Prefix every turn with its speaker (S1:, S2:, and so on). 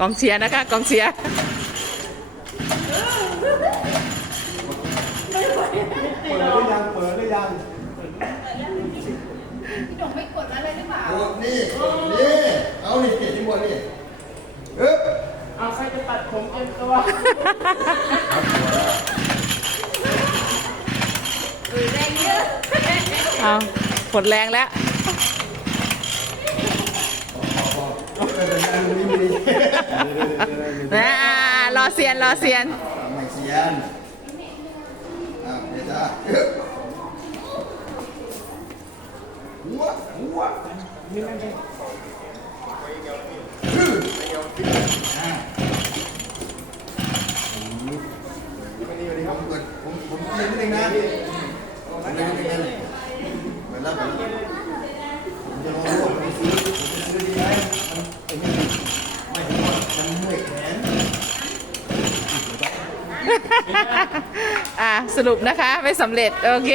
S1: กองเชียร์นะคะกองเชียร์
S2: เปิดหรือยังเปิดหรือยัง
S3: พี่หนุ่มไม่กดอะไรหรือเปล่า
S2: กดนี่กดนี่เอานี่เขียนที่บนนี่เอ๊ะ
S4: เอาใครจะตัดผมเต็มตัว
S3: อุ้ยแรงเยอะ
S1: เอาหมดแรงแล้ว
S2: เปิดแต่ยังดู นี่ไม่ดี
S1: นะอ่ารอเซียนรอเซียน
S2: ไม่เสียนอะเดี๋ยวจ้าเอ๊ะหัวหัวผมเปิดผมผมเรียนนิดนึงนะผมเรียนนิดนึงนะเปิดแล้วเปิดแล้วผมจะลองดูว่าผมซื้อผมจะซื้อดีไหมมันไอ้นี่ไม่ถึง ว่ามันเมื่อยแขน
S1: อ่าสรุปนะคะ ไม่สำเร็จ โอเค